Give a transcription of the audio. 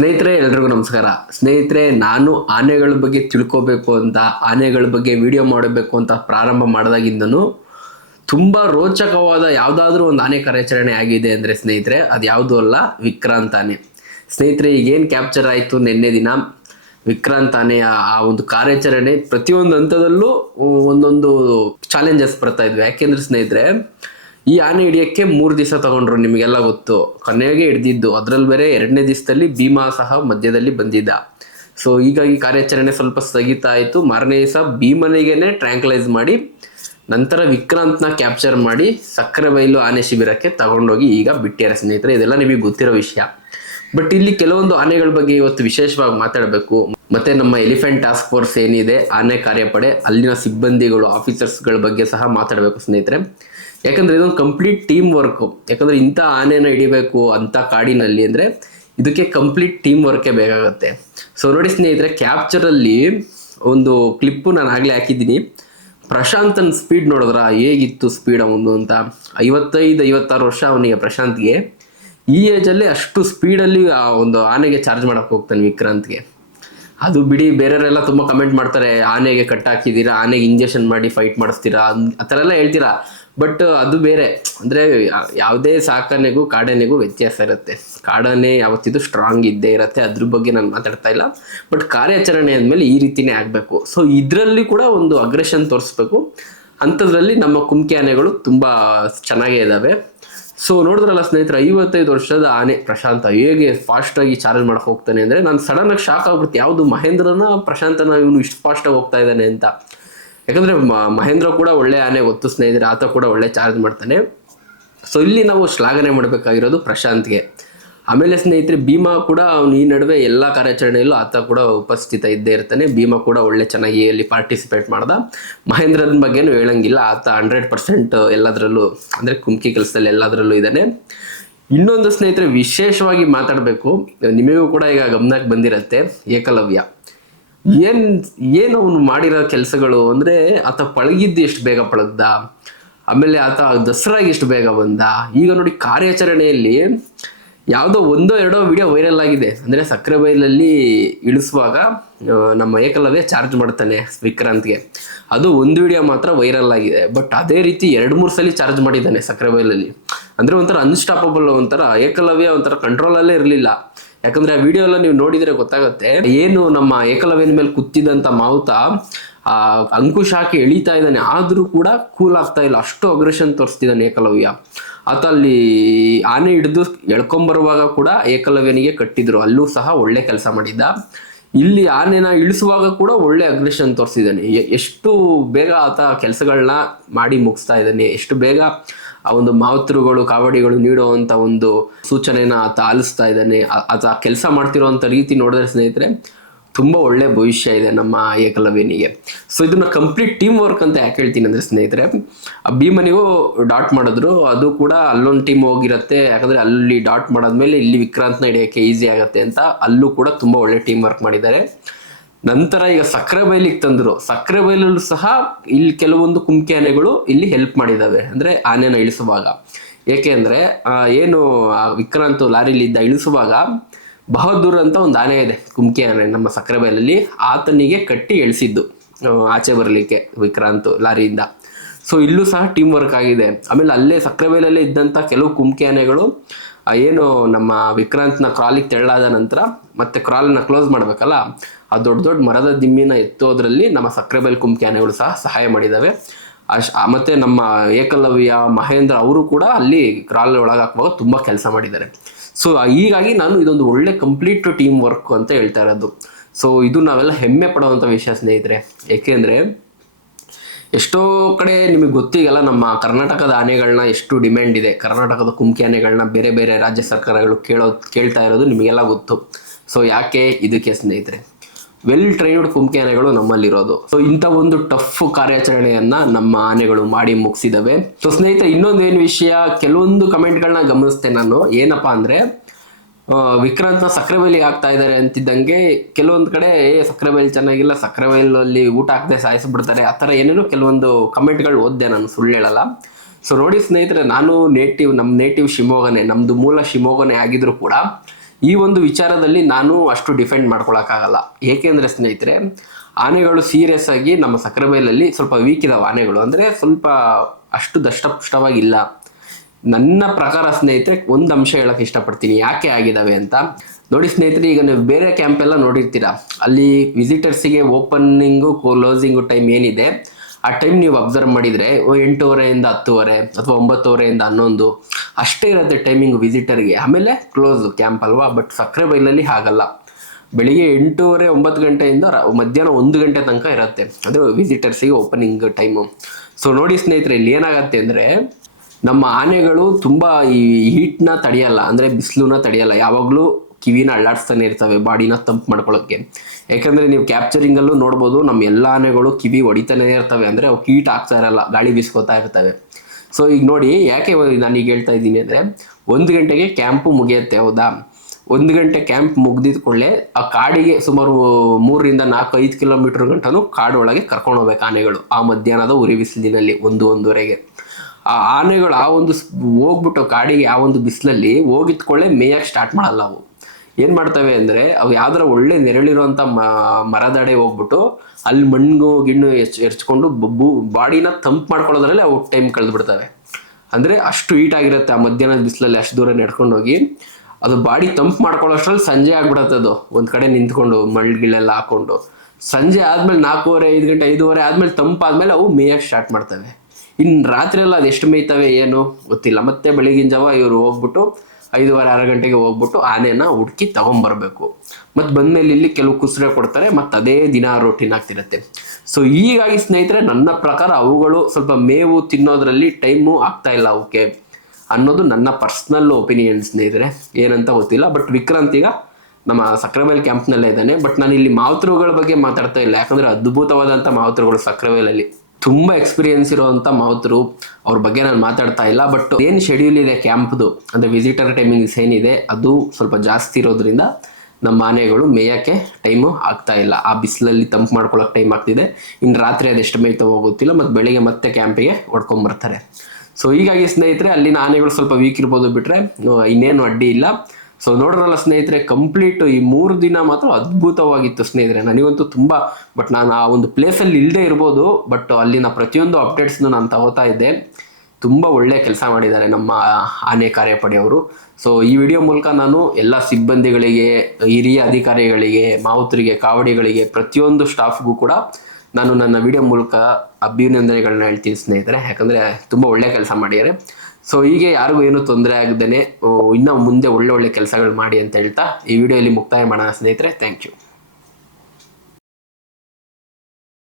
ಸ್ನೇಹಿತರೆ, ಎಲ್ರಿಗೂ ನಮಸ್ಕಾರ. ಸ್ನೇಹಿತರೆ, ನಾನು ಆನೆಗಳ ಬಗ್ಗೆ ತಿಳ್ಕೋಬೇಕು ಅಂತ, ಆನೆಗಳ ಬಗ್ಗೆ ವಿಡಿಯೋ ಮಾಡಬೇಕು ಅಂತ ಪ್ರಾರಂಭ ಮಾಡಿದಾಗಿಂದನು ತುಂಬ ರೋಚಕವಾದ ಯಾವುದಾದ್ರೂ ಒಂದು ಆನೆ ಕಾರ್ಯಾಚರಣೆ ಆಗಿದೆ ಅಂದರೆ ಸ್ನೇಹಿತರೆ, ಅದು ಯಾವುದೂ ಅಲ್ಲ, ವಿಕ್ರಾಂತ್ ಆನೆ. ಸ್ನೇಹಿತರೆ, ಈಗೇನು ಕ್ಯಾಪ್ಚರ್ ಆಯಿತು ನಿನ್ನೆ ದಿನ? ವಿಕ್ರಾಂತ್ ಆನೆಯ ಆ ಒಂದು ಕಾರ್ಯಾಚರಣೆ ಪ್ರತಿಯೊಂದು ಹಂತದಲ್ಲೂ ಒಂದೊಂದು ಚಾಲೆಂಜಸ್ ಬರ್ತಾ ಇದ್ವಿ. ಯಾಕೆಂದ್ರೆ ಸ್ನೇಹಿತರೆ ಈ ಆನೆ ಹಿಡಿಯಕ್ಕೆ ಮೂರು ದಿವಸ ತಗೊಂಡ್ರು ನಿಮಗೆಲ್ಲ ಗೊತ್ತು. ಕೊನೆಗೆ ಹಿಡ್ದಿದ್ದು. ಅದ್ರಲ್ಲಿ ಬೇರೆ ಎರಡನೇ ದಿವಸದಲ್ಲಿ ಭೀಮಾ ಸಹ ಮಧ್ಯದಲ್ಲಿ ಬಂದಿದ್ದ. ಸೊ ಹೀಗಾಗಿ ಕಾರ್ಯಾಚರಣೆ ಸ್ವಲ್ಪ ಸ್ಥಗಿತ ಆಯಿತು. ಮಾರನೇ ದಿವಸ ಭೀಮನಿಗೆನೆ ಟ್ರ್ಯಾಂಕ್ಲೈಸ್ ಮಾಡಿ, ನಂತರ ವಿಕ್ರಾಂತ್ನ ಕ್ಯಾಪ್ಚರ್ ಮಾಡಿ ಸಕ್ಕರೆಬೈಲು ಆನೆ ಶಿಬಿರಕ್ಕೆ ತಗೊಂಡೋಗಿ ಈಗ ಬಿಟ್ಟಿದ್ದಾರೆ ಸ್ನೇಹಿತರೆ. ಇದೆಲ್ಲ ನಿಮಗೆ ಗೊತ್ತಿರೋ ವಿಷಯ. ಬಟ್ ಇಲ್ಲಿ ಕೆಲವೊಂದು ಆನೆಗಳ ಬಗ್ಗೆ ಇವತ್ತು ವಿಶೇಷವಾಗಿ ಮಾತಾಡಬೇಕು. ಮತ್ತೆ ನಮ್ಮ ಎಲಿಫೆಂಟ್ ಟಾಸ್ಕ್ ಫೋರ್ಸ್ ಏನಿದೆ, ಆನೆ ಕಾರ್ಯಪಡೆ, ಅಲ್ಲಿನ ಸಿಬ್ಬಂದಿಗಳು ಆಫೀಸರ್ಸ್ಗಳ ಬಗ್ಗೆ ಸಹ ಮಾತಾಡಬೇಕು ಸ್ನೇಹಿತರೆ. ಯಾಕಂದ್ರೆ ಇದೊಂದು ಕಂಪ್ಲೀಟ್ ಟೀಮ್ ವರ್ಕ್ ಯಾಕಂದ್ರೆ ಇಂಥ ಆನೆನ ಹಿಡಿಬೇಕು ಅಂತ ಕಾಡಿನಲ್ಲಿ ಅಂದ್ರೆ ಇದಕ್ಕೆ ಕಂಪ್ಲೀಟ್ ಟೀಮ್ ವರ್ಕೇ ಬೇಕಾಗುತ್ತೆ. ಸೊ ನೋಡಿ ಸ್ನೇಹಿತರೆ ಕ್ಯಾಪ್ಚರ್ ಅಲ್ಲಿ ಒಂದು ಕ್ಲಿಪ್ಪು ನಾನು ಆಗ್ಲೇ ಹಾಕಿದ್ದೀನಿ. ಪ್ರಶಾಂತನ್ ಸ್ಪೀಡ್ ನೋಡಿದ್ರ? ಹೇಗಿತ್ತು ಸ್ಪೀಡ್ ಅವನು ಅಂತ. ಐವತ್ತೈದು, ಐವತ್ತಾರು ವರ್ಷ ಅವನಿಗೆ ಪ್ರಶಾಂತ್ಗೆ. ಈ ಏಜಲ್ಲಿ ಅಷ್ಟು ಸ್ಪೀಡಲ್ಲಿ ಆ ಒಂದು ಆನೆಗೆ ಚಾರ್ಜ್ ಮಾಡೋಕೆ ಹೋಗ್ತಾನೆ ವಿಕ್ರಾಂತ್ಗೆ. ಅದು ಬಿಡಿ, ಬೇರೆಯವರೆಲ್ಲ ತುಂಬ ಕಮೆಂಟ್ ಮಾಡ್ತಾರೆ, ಆನೆಗೆ ಕಟ್ ಹಾಕಿದ್ದೀರಾ? ಆನೆಗೆ ಇಂಜೆಕ್ಷನ್ ಮಾಡಿ ಫೈಟ್ ಮಾಡಿಸ್ತೀರಾ? ಅನ್- ಆ ಥರ ಎಲ್ಲ ಹೇಳ್ತೀರಾ. ಬಟ್ ಅದು ಬೇರೆ. ಅಂದರೆ ಯಾವುದೇ ಸಾಕನೆಗೂ ಕಾಡನೆಗೂ ವ್ಯತ್ಯಾಸ ಇರುತ್ತೆ. ಕಾಡನೆ ಯಾವತ್ತಿದು ಸ್ಟ್ರಾಂಗ್ ಇದ್ದೇ ಇರುತ್ತೆ, ಅದ್ರ ಬಗ್ಗೆ ನಾನು ಮಾತಾಡ್ತಾ ಇಲ್ಲ. ಬಟ್ ಕಾರ್ಯಾಚರಣೆ ಅಂದಮೇಲೆ ಈ ರೀತಿನೇ ಆಗಬೇಕು. ಸೊ ಇದರಲ್ಲಿ ಕೂಡ ಒಂದು ಅಗ್ರೆಷನ್ ತೋರಿಸ್ಬೇಕು. ಅಂಥದ್ರಲ್ಲಿ ನಮ್ಮ ಕುಮ್ಕೆ ಆನೆಗಳು ತುಂಬ ಚೆನ್ನಾಗೇ ಇದ್ದಾವೆ ಸೊ ನೋಡಿದ್ರಲ್ಲ ಸ್ನೇಹಿತರೆ, ಐವತ್ತೈದು ವರ್ಷದ ಆನೆ ಪ್ರಶಾಂತ ಹೇಗೆ ಫಾಸ್ಟ್ ಆಗಿ ಚಾರ್ಜ್ ಮಾಡಕ್ ಹೋಗ್ತಾನೆ ಅಂದ್ರೆ, ನಾನು ಸಡನ್ ಆಗಿ ಶಾಕ್ ಆಗ್ಬಿಡ್ತು. ಯಾವುದು ಮಹೇಂದ್ರನ ಪ್ರಶಾಂತನ ಇವನು ಇಷ್ಟು ಫಾಸ್ಟ್ ಆಗಿ ಹೋಗ್ತಾ ಇದ್ದಾನೆ ಅಂತ. ಯಾಕಂದ್ರೆ ಮಹೇಂದ್ರ ಕೂಡ ಒಳ್ಳೆ ಆನೆ ಗೊತ್ತು ಸ್ನೇಹಿತರೆ, ಆತ ಕೂಡ ಒಳ್ಳೆ ಚಾರ್ಜ್ ಮಾಡ್ತಾನೆ. ಸೊ ಇಲ್ಲಿ ನಾವು ಶ್ಲಾಘನೆ ಮಾಡಬೇಕಾಗಿರೋದು ಪ್ರಶಾಂತ್ಗೆ. ಆಮೇಲೆ ಸ್ನೇಹಿತರೆ, ಭೀಮಾ ಕೂಡ ಅವನು ಈ ನಡುವೆ ಎಲ್ಲ ಕಾರ್ಯಾಚರಣೆಯಲ್ಲೂ ಆತ ಕೂಡ ಉಪಸ್ಥಿತ ಇದ್ದೇ ಇರ್ತಾನೆ. ಭೀಮಾ ಕೂಡ ಒಳ್ಳೆ ಚೆನ್ನಾಗಿ ಅಲ್ಲಿ ಪಾರ್ಟಿಸಿಪೇಟ್ ಮಾಡ್ದ. ಮಹೇಂದ್ರನ ಬಗ್ಗೆನೂ ಹೇಳಂಗಿಲ್ಲ. ಆತ ಹಂಡ್ರೆಡ್ ಪರ್ಸೆಂಟ್ ಎಲ್ಲದರಲ್ಲೂ, ಅಂದರೆ ಕುಮ್ಕಿ ಕೆಲಸದಲ್ಲಿ ಎಲ್ಲದರಲ್ಲೂ ಇದ್ದಾನೆ. ಇನ್ನೊಂದು ಸ್ನೇಹಿತರೆ, ವಿಶೇಷವಾಗಿ ಮಾತಾಡಬೇಕು. ನಿಮಗೂ ಕೂಡ ಈಗ ಗಮನಕ್ಕೆ ಬಂದಿರತ್ತೆ ಏಕಲವ್ಯ. ಏನ್, ಏನು ಅವನು ಮಾಡಿರೋ ಕೆಲಸಗಳು ಅಂದ್ರೆ ಆತ ಪಳಗಿದ್ದು ಎಷ್ಟು ಬೇಗ ಪಳಗ್ದ, ಆಮೇಲೆ ಆತ ದಸರಾಗಿ ಎಷ್ಟು ಬೇಗ ಬಂದ. ಈಗ ನೋಡಿ ಕಾರ್ಯಾಚರಣೆಯಲ್ಲಿ ಯಾವುದೋ ಒಂದೋ ಎರಡೋ ವಿಡಿಯೋ ವೈರಲ್ ಆಗಿದೆ. ಅಂದ್ರೆ ಸಕ್ಕರೆ ಬೈಲಲ್ಲಿ ಇಳಿಸುವಾಗ ನಮ್ಮ ಏಕಲವ್ಯ ಚಾರ್ಜ್ ಮಾಡ್ತಾನೆ ವಿಕ್ರಾಂತ್ಗೆ. ಅದು ಒಂದು ವಿಡಿಯೋ ಮಾತ್ರ ವೈರಲ್ ಆಗಿದೆ. ಬಟ್ ಅದೇ ರೀತಿ ಎರಡು ಮೂರು ಸಲ ಚಾರ್ಜ್ ಮಾಡಿದ್ದಾನೆ ಸಕ್ಕರೆ ಬೈಲಲ್ಲಿ. ಅಂದ್ರೆ ಒಂಥರ ಅನ್ಸ್ಟಾಪಬಲ್ ಒಂಥರ ಏಕಲವ್ಯ ಒಂಥರ ಕಂಟ್ರೋಲಲ್ಲೇ ಇರಲಿಲ್ಲ. ಯಾಕಂದ್ರೆ ಆ ವಿಡಿಯೋ ಎಲ್ಲ ನೀವು ನೋಡಿದ್ರೆ ಗೊತ್ತಾಗುತ್ತೆ. ಏನು ನಮ್ಮ ಏಕಲವ್ಯನ ಮೇಲೆ ಕುತ್ತಿದಂತ ಮಾವುತ, ಆ ಅಂಕುಶ ಹಾಕಿ ಎಳಿತಾ ಇದ್ದಾನೆ. ಆದ್ರೂ ಕೂಡ ಕೂಲ್ ಆಗ್ತಾ ಇಲ್ಲ. ಅಷ್ಟು ಅಗ್ರೆಷನ್ ತೋರಿಸ್ತಿದ್ದಾನೆ ಏಕಲವ್ಯ. ಆತ ಅಲ್ಲಿ ಆನೆ ಹಿಡಿದು ಎಳ್ಕೊಂಬರುವಾಗ ಕೂಡ ಏಕಲವ್ಯನಿಗೆ ಕಟ್ಟಿದ್ರು. ಅಲ್ಲೂ ಸಹ ಒಳ್ಳೆ ಕೆಲಸ ಮಾಡಿದ್ದ. ಇಲ್ಲಿ ಆನೆನ ಇಳಿಸುವಾಗ ಕೂಡ ಒಳ್ಳೆ ಅಗ್ರೆಷನ್ ತೋರಿಸಿದ್ದಾನೆ. ಎಷ್ಟು ಬೇಗ ಆತ ಕೆಲಸಗಳನ್ನ ಮಾಡಿ ಮುಗಿಸ್ತಾ ಇದ್ದಾನೆ. ಎಷ್ಟು ಬೇಗ ಆ ಒಂದು ಮಾತೃಗಳು, ಕಾವಡಿಗಳು ನೀಡುವಂತ ಒಂದು ಸೂಚನೆನ ಆತ ಆಲಿಸ್ತಾ ಇದ್ದಾನೆ. ಆತ ಕೆಲಸ ಮಾಡ್ತಿರೋಂಥ ರೀತಿ ನೋಡಿದ್ರೆ ಸ್ನೇಹಿತರೆ, ತುಂಬಾ ಒಳ್ಳೆ ಭವಿಷ್ಯ ಇದೆ ನಮ್ಮ ಏಕಲವ್ಯನಿಗೆ. ಸೊ ಇದನ್ನ ಕಂಪ್ಲೀಟ್ ಟೀಮ್ ವರ್ಕ್ ಅಂತ ಯಾಕೆ ಹೇಳ್ತೀನಿ ಅಂದ್ರೆ ಸ್ನೇಹಿತರೆ ಭೀಮನಿಗೂ ಡಾಟ್ ಮಾಡಿದ್ರು. ಅದು ಕೂಡ ಅಲ್ಲೊಂದು ಟೀಮ್ ಹೋಗಿರತ್ತೆ. ಯಾಕಂದ್ರೆ ಅಲ್ಲಿ ಡಾಟ್ ಮಾಡಾದ್ಮೇಲೆ ಇಲ್ಲಿ ವಿಕ್ರಾಂತ್ನ ಹಿಡಿಯೋಕ್ಕೆ ಈಸಿ ಆಗತ್ತೆ ಅಂತ ಅಲ್ಲೂ ಕೂಡ ತುಂಬಾ ಒಳ್ಳೆ ಟೀಮ್ ವರ್ಕ್ ಮಾಡಿದ್ದಾರೆ. ನಂತರ ಈಗ ಸಕ್ಕರೆ ಬೈಲಿಗೆ ತಂದ್ರು. ಸಕ್ಕರೆ ಬೈಲಲ್ಲೂ ಸಹ ಇಲ್ಲಿ ಕೆಲವೊಂದು ಕುಮ್ಕಿ ಆನೆಗಳು ಇಲ್ಲಿ ಹೆಲ್ಪ್ ಮಾಡಿದಾವೆ. ಅಂದ್ರೆ ಆನೆನ ಇಳಿಸುವಾಗ. ಏಕೆ ಅಂದ್ರೆ ಆ, ಏನು ವಿಕ್ರಾಂತ್ ಲಾರಿಲಿದ್ದ ಇಳಿಸುವಾಗ ಬಹದ್ದೂರ್ ಅಂತ ಒಂದು ಆನೆ ಇದೆ ಕುಮ್ಕಿ ಆನೆ ನಮ್ಮ ಸಕ್ಕರೆ ಬೈಲಲ್ಲಿ. ಆತನಿಗೆ ಕಟ್ಟಿ ಇಳಿಸಿದ್ದು ಆಚೆ ಬರಲಿಕ್ಕೆ ವಿಕ್ರಾಂತ್ ಲಾರಿಯಿಂದ. ಸೊ ಇಲ್ಲೂ ಸಹ ಟೀಮ್ ವರ್ಕ್ ಆಗಿದೆ. ಆಮೇಲೆ ಅಲ್ಲೇ ಸಕ್ಕರೆ ಬೈಲಲ್ಲೇ ಇದ್ದಂಥ ಕೆಲವು ಕುಮ್ಕಿ ಆನೆಗಳು ಏನು ನಮ್ಮ ವಿಕ್ರಾಂತ್ನ ಕ್ರಾಲಿಗೆ ತೆಳ್ಳಾದ ನಂತರ ಮತ್ತೆ ಕ್ರಾಲನ್ನ ಕ್ಲೋಸ್ ಮಾಡ್ಬೇಕಲ್ಲ, ಆ ದೊಡ್ಡ ದೊಡ್ಡ ಮರದ ದಿಮ್ಮಿನ ಎತ್ತೋದ್ರಲ್ಲಿ ನಮ್ಮ ಸಕ್ಕರೆ ಬೈಲ್ ಸಹ ಸಹಾಯ ಮಾಡಿದ್ದಾವೆ ಅಶ್ ಮತ್ತೆ ನಮ್ಮ ಏಕಲವ್ಯ ಮಹೇಂದ್ರ ಅವರು ಕೂಡ ಅಲ್ಲಿ ಕ್ರಾಲ್ ಒಳಗೆ ಹಾಕುವಾಗ ತುಂಬಾ ಕೆಲಸ ಮಾಡಿದ್ದಾರೆ. ಸೊ ಹೀಗಾಗಿ ನಾನು ಇದೊಂದು ಒಳ್ಳೆ ಕಂಪ್ಲೀಟ್ ಟೀಮ್ ವರ್ಕ್ ಅಂತ ಹೇಳ್ತಾ ಇರೋದು. ಸೊ, ಇದು ನಾವೆಲ್ಲ ಹೆಮ್ಮೆ ಪಡುವಂತ ವಿಷಯ ಸ್ನೇಹಿತರೆ. ಏಕೆಂದ್ರೆ ಎಷ್ಟೋ ಕಡೆ ನಿಮಗೆ ಗೊತ್ತಿಗಲ್ಲ, ನಮ್ಮ ಕರ್ನಾಟಕದ ಆನೆಗಳನ್ನ ಎಷ್ಟು ಡಿಮ್ಯಾಂಡ್ ಇದೆ. ಕರ್ನಾಟಕದ ಕುಮ್ಕಿ ಆನೆಗಳನ್ನ ಬೇರೆ ಬೇರೆ ರಾಜ್ಯ ಸರ್ಕಾರಗಳು ಕೇಳೋ, ಕೇಳ್ತಾ ಇರೋದು ನಿಮಗೆಲ್ಲ ಗೊತ್ತು. ಸೊ ಯಾಕೆ ಇದಕ್ಕೆ ಸ್ನೇಹಿತರೆ? ವೆಲ್ ಟ್ರೈನ್ಡ್ ಕುಮ್ಕಿ ಆನೆಗಳು ನಮ್ಮಲ್ಲಿರೋದು. ಸೊ ಇಂಥ ಒಂದು ಟಫ್ ಕಾರ್ಯಾಚರಣೆಯನ್ನ ನಮ್ಮ ಆನೆಗಳು ಮಾಡಿ ಮುಗಿಸಿದವೆ. ಸೊ ಸ್ನೇಹಿತರೆ ಇನ್ನೊಂದು ಏನು ವಿಷಯ? ಕೆಲವೊಂದು ಕಮೆಂಟ್ಗಳನ್ನ ಗಮನಿಸ್ತೇನೆ ನಾನು. ಏನಪ್ಪಾ ಅಂದ್ರೆ ವಿಕ್ರಾಂತ್ನ ಸಕ್ಕರೆ ಬೈಲಿಗೆ ಹಾಕ್ತಾ ಇದ್ದಾರೆ ಅಂತಿದ್ದಂಗೆ ಕೆಲವೊಂದು ಕಡೆ ಸಕ್ಕರೆ ಬೈಲ್ ಚೆನ್ನಾಗಿಲ್ಲ, ಸಕ್ಕರೆ ಬೈಲಲ್ಲಿ ಊಟ ಹಾಕದೆ ಸಾಯಿಸ್ಬಿಡ್ತಾರೆ. ಆ ಥರ ಏನೇನೋ ಕೆಲವೊಂದು ಕಮೆಂಟ್ಗಳು ಓದಿದೆ ನಾನು, ಸುಳ್ಳು ಹೇಳಲ್ಲ. ಸೊ ನೋಡಿ ಸ್ನೇಹಿತರೆ, ನಾನು ನೇಟಿವ್ ನಮ್ಮ ನೇಟಿವ್ ಶಿವಮೊಗ್ಗನೇ ನಮ್ಮದು ಮೂಲ ಶಿವಮೊಗ್ಗನೇ ಆಗಿದ್ರು ಕೂಡ, ಈ ಒಂದು ವಿಚಾರದಲ್ಲಿ ನಾನು ಅಷ್ಟು ಡಿಫೆಂಡ್ ಮಾಡ್ಕೊಳಕ್ಕಾಗಲ್ಲ. ಏಕೆಂದರೆ ಸ್ನೇಹಿತರೆ, ಆನೆಗಳು ಸೀರಿಯಸ್ ಆಗಿ ನಮ್ಮ ಸಕ್ಕರೆ ಬೈಲಲ್ಲಿ ಸ್ವಲ್ಪ ವೀಕ್ ಇದಾವೆ ಆನೆಗಳು. ಅಂದರೆ ಸ್ವಲ್ಪ ಅಷ್ಟು ದಷ್ಟಪುಷ್ಟವಾಗಿಲ್ಲ. ನನ್ನ ಪ್ರಕಾರ ಸ್ನೇಹಿತರೆ, ಒಂದು ಅಂಶ ಹೇಳಕ್ ಇಷ್ಟಪಡ್ತೀನಿ. ಯಾಕೆ ಆಗಿದಾವೆ ಅಂತ? ನೋಡಿ ಸ್ನೇಹಿತರೆ, ಈಗ ನೀವು ಬೇರೆ ಕ್ಯಾಂಪ್ ಎಲ್ಲ ನೋಡಿರ್ತೀರಾ. ಅಲ್ಲಿ ವಿಸಿಟರ್ಸಿಗೆ ಓಪನಿಂಗು ಕ್ಲೋಸಿಂಗು ಟೈಮ್ ಏನಿದೆ, ಆ ಟೈಮ್ ನೀವು ಅಬ್ಸರ್ವ್ ಮಾಡಿದರೆ ಎಂಟೂವರೆಯಿಂದ ಹತ್ತುವರೆ ಅಥವಾ ಒಂಬತ್ತುವರೆಯಿಂದ ಹನ್ನೊಂದು, ಅಷ್ಟೇ ಇರುತ್ತೆ ಟೈಮಿಂಗ್ ವಿಸಿಟರ್ಗೆ ಆಮೇಲೆ ಕ್ಲೋಸ್ ಕ್ಯಾಂಪ್ ಅಲ್ವಾ? ಬಟ್ ಸಕ್ಕರೆ ಬೈಲಲ್ಲಿ ಹಾಗಲ್ಲ. ಬೆಳಿಗ್ಗೆ ಎಂಟೂವರೆ, ಒಂಬತ್ತು ಗಂಟೆಯಿಂದ ಮಧ್ಯಾಹ್ನ ಒಂದು ಗಂಟೆ ತನಕ ಇರುತ್ತೆ. ಅದು ವಿಸಿಟರ್ಸಿಗೆ ಓಪನಿಂಗ್ ಟೈಮು ಸೊ ನೋಡಿ ಸ್ನೇಹಿತರೆ, ಇಲ್ಲಿ ಏನಾಗತ್ತೆ ಅಂದರೆ ನಮ್ಮ ಆನೆಗಳು ತುಂಬ ಈ ಹೀಟ್ನ ತಡೆಯಲ್ಲ, ಅಂದರೆ ಬಿಸಿಲುನ ತಡೆಯಲ್ಲ, ಯಾವಾಗಲೂ ಕಿವಿನ ಅಳ್ಳಾಡಿಸ್ತಾನೆ ಇರ್ತವೆ, ಬಾಡಿನ ತಂಪು ಮಾಡ್ಕೊಳ್ಳೋಕ್ಕೆ ಯಾಕಂದರೆ ನೀವು ಕ್ಯಾಪ್ಚರಿಂಗಲ್ಲೂ ನೋಡ್ಬೋದು, ನಮ್ಮ ಎಲ್ಲ ಆನೆಗಳು ಕಿವಿ ಹೊಡಿತಾನೆ ಇರ್ತವೆ, ಅಂದರೆ ಅವು ಹೀಟ್ ಆಗ್ತಾ ಇರಲ್ಲ, ಗಾಳಿ ಬೀಸ್ಕೋತಾ ಇರ್ತವೆ. ಸೊ ಈಗ ನೋಡಿ, ಯಾಕೆ ನಾನು ಈಗ ಹೇಳ್ತಾ ಇದ್ದೀನಿ ಅಂದರೆ, ಒಂದು ಗಂಟೆಗೆ ಕ್ಯಾಂಪು ಮುಗಿಯುತ್ತೆ, ಹೌದಾ? ಒಂದು ಗಂಟೆ ಕ್ಯಾಂಪ್ ಮುಗ್ದಿದ ಕೂಡಲೇ ಆ ಕಾಡಿಗೆ ಸುಮಾರು ಮೂರರಿಂದ ನಾಲ್ಕು, ಐದು ಕಿಲೋಮೀಟರ್ ಗಂಟನೂ ಕಾಡು ಒಳಗೆ ಕರ್ಕೊಂಡು ಹೋಗ್ಬೇಕು ಆನೆಗಳು, ಆ ಮಧ್ಯಾಹ್ನದ ಉರಿ ಬಿಸಿಲಿನಲ್ಲಿ, ಒಂದು, ಒಂದೂವರೆಗೆ. ಆ ಆನೆಗಳು ಆ ಒಂದು ಹೋಗ್ಬಿಟ್ಟು ಕಾಡಿಗೆ ಆ ಒಂದು ಬಿಸಿಲಲ್ಲಿ ಹೋಗಿದ್ಕೊಳ್ಳೆ ಮೇಯಕ್ಕೆ ಸ್ಟಾರ್ಟ್ ಮಾಡಲ್ಲ ಅವು. ಏನು ಮಾಡ್ತವೆ ಅಂದರೆ ಅವು ಯಾವ್ದಾರ ಒಳ್ಳೆ ನೆರಳಿರುವಂಥ ಮರದಡೆ ಹೋಗ್ಬಿಟ್ಟು ಅಲ್ಲಿ ಮಣ್ಣು ಗಿಣ್ಣು ಎಚ್ ಎರ್ಚ್ಕೊಂಡು ಬೂ ಬಾಡಿನ ತಂಪು ಮಾಡ್ಕೊಳ್ಳೋದ್ರಲ್ಲಿ ಅವು ಟೈಮ್ ಕಳೆದ್ಬಿಡ್ತವೆ. ಅಂದರೆ ಅಷ್ಟು ಹೀಟ್ ಆಗಿರುತ್ತೆ ಆ ಮಧ್ಯಾಹ್ನದ ಬಿಸಿಲಲ್ಲಿ ಅಷ್ಟು ದೂರ ನಡ್ಕೊಂಡು ಹೋಗಿ. ಅದು ಬಾಡಿ ತಂಪು ಮಾಡ್ಕೊಳ್ಳೋಷ್ಟ್ರಲ್ಲಿ ಸಂಜೆ ಆಗ್ಬಿಡತ್ತೆ ಅದು. ಒಂದು ಕಡೆ ನಿಂತ್ಕೊಂಡು ಮಳ್ಗಿಳೆಲ್ಲ ಹಾಕೊಂಡು. ಸಂಜೆ ಆದ್ಮೇಲೆ ನಾಲ್ಕೂವರೆ, ಐದು ಗಂಟೆ, ಐದೂವರೆ ಆದ್ಮೇಲೆ ತಂಪಾದ್ಮೇಲೆ ಅವು ಮೇಯಕ್ಕೆ ಸ್ಟಾರ್ಟ್ ಮಾಡ್ತವೆ. ಇನ್ನು ರಾತ್ರಿ ಎಲ್ಲ ಅದೆಷ್ಟು ಮೇಯ್ತವೆ, ಏನು ಗೊತ್ತಿಲ್ಲ. ಮತ್ತೆ ಬೆಳಗಿನ ಜಾವ ಇವರು ಹೋಗ್ಬಿಟ್ಟು ಐದೂವರೆ, ಆರು ಗಂಟೆಗೆ ಹೋಗ್ಬಿಟ್ಟು ಆನೆನ ಹುಡುಕಿ ತಗೊಂಬರ್ಬೇಕು. ಮತ್ತು ಬಂದ್ಮೇಲೆ ಇಲ್ಲಿ ಕೆಲವು ಕುಸ್ರೆ ಕೊಡ್ತಾರೆ, ಮತ್ತು ಅದೇ ದಿನ ರೊಟೀನ್ ಆಗ್ತಿರುತ್ತೆ. ಸೊ ಹೀಗಾಗಿ ಸ್ನೇಹಿತರೆ, ನನ್ನ ಪ್ರಕಾರ ಅವುಗಳು ಸ್ವಲ್ಪ ಮೇವು ತಿನ್ನೋದ್ರಲ್ಲಿ ಟೈಮು ಆಗ್ತಾ ಇಲ್ಲ ಅವಕ್ಕೆ ಅನ್ನೋದು ನನ್ನ ಪರ್ಸ್ನಲ್ ಒಪಿನಿಯನ್ ಸ್ನೇಹಿತರೆ. ಏನಂತ ಗೊತ್ತಿಲ್ಲ, ಬಟ್ ವಿಕ್ರಾಂತ್ ಈಗ ನಮ್ಮ ಸಕ್ರೆಬೈಲ್ ಕ್ಯಾಂಪ್ನಲ್ಲೇ ಇದ್ದಾನೆ. ಬಟ್ ನಾನು ಇಲ್ಲಿ ಮಾವತೃಗಳ ಬಗ್ಗೆ ಮಾತಾಡ್ತಾ ಇಲ್ಲ. ಯಾಕಂದ್ರೆ ಅದ್ಭುತವಾದಂಥ ಮಾವತೃಗಳು ಸಕ್ರೆಬೈಲಲ್ಲಿ ತುಂಬಾ ಎಕ್ಸ್ಪೀರಿಯನ್ಸ್ ಇರುವಂತ ಮಾವತರು, ಅವ್ರ ಬಗ್ಗೆ ನಾನು ಮಾತಾಡ್ತಾ ಇಲ್ಲ ಬಟ್ ಏನು ಶೆಡ್ಯೂಲ್ ಇದೆ ಕ್ಯಾಂಪ್ದು ಅಂದರೆ ವಿಸಿಟರ್ ಟೈಮಿಂಗ್ಸ್ ಏನಿದೆ ಅದು ಸ್ವಲ್ಪ ಜಾಸ್ತಿ ಇರೋದ್ರಿಂದ ನಮ್ಮ ಆನೆಗಳು ಮೇಯಕ್ಕೆ ಟೈಮು ಆಗ್ತಾ ಇಲ್ಲ. ಆ ಬಿಸಿಲಲ್ಲಿ ತಂಪು ಮಾಡ್ಕೊಳ್ಳೋಕೆ ಟೈಮ್ ಆಗ್ತಿದೆ. ಇನ್ನು ರಾತ್ರಿ ಅದೆಷ್ಟು ಮೇಯ್ತಾವೋ ಗೊತ್ತಿಲ್ಲ, ಮತ್ತು ಬೆಳಿಗ್ಗೆ ಮತ್ತೆ ಕ್ಯಾಂಪಿಗೆ ಹೊಡ್ಕೊಂಬರ್ತಾರೆ. ಸೊ ಹೀಗಾಗಿ ಸ್ನೇಹಿತರೆ ಅಲ್ಲಿನ ಆನೆಗಳು ಸ್ವಲ್ಪ ವೀಕ್ ಇರ್ಬೋದು ಬಿಟ್ಟರೆ ಇನ್ನೇನು ಅಡ್ಡಿ ಇಲ್ಲ. ಸೊ ನೋಡ್ರಲ್ಲ ಸ್ನೇಹಿತರೆ ಕಂಪ್ಲೀಟ್ ಈ ಮೂರು ದಿನ ಮಾತ್ರ ಅದ್ಭುತವಾಗಿತ್ತು ಸ್ನೇಹಿತರೆ. ನನಗಂತೂ ತುಂಬ ಬಟ್ ನಾನು ಆ ಒಂದು ಪ್ಲೇಸಲ್ಲಿ ಇಲ್ಲದೆ ಇರ್ಬೋದು ಬಟ್ ಅಲ್ಲಿನ ಪ್ರತಿಯೊಂದು ಅಪ್ಡೇಟ್ಸ್ನು ನಾನು ತಗೋತಾ ಇದ್ದೆ. ತುಂಬ ಒಳ್ಳೆ ಕೆಲಸ ಮಾಡಿದ್ದಾರೆ ನಮ್ಮ ಆನೆ ಕಾರ್ಯಪಡೆಯವರು. ಸೊ ಈ ವಿಡಿಯೋ ಮೂಲಕ ನಾನು ಎಲ್ಲ ಸಿಬ್ಬಂದಿಗಳಿಗೆ, ಹಿರಿಯ ಅಧಿಕಾರಿಗಳಿಗೆ, ಮಾವುತರಿಗೆ, ಕಾವಡಿಗಳಿಗೆ, ಪ್ರತಿಯೊಂದು ಸ್ಟಾಫ್ಗೂ ಕೂಡ ನಾನು ನನ್ನ ವಿಡಿಯೋ ಮೂಲಕ ಅಭಿನಂದನೆಗಳನ್ನ ಹೇಳ್ತೀನಿ ಸ್ನೇಹಿತರೆ. ಯಾಕಂದರೆ ತುಂಬ ಒಳ್ಳೆ ಕೆಲಸ ಮಾಡಿದ್ದಾರೆ. ಸೊ ಹೀಗೆ ಯಾರಿಗೂ ಏನು ತೊಂದರೆ ಆಗದೇನೆ ಇನ್ನೂ ಮುಂದೆ ಒಳ್ಳೆ ಒಳ್ಳೆ ಕೆಲಸಗಳು ಮಾಡಿ ಅಂತ ಹೇಳ್ತಾ ಈ ವಿಡಿಯೋಲಿ ಮುಕ್ತಾಯ ಮಾಡೋಣ ಸ್ನೇಹಿತರೆ. Thank you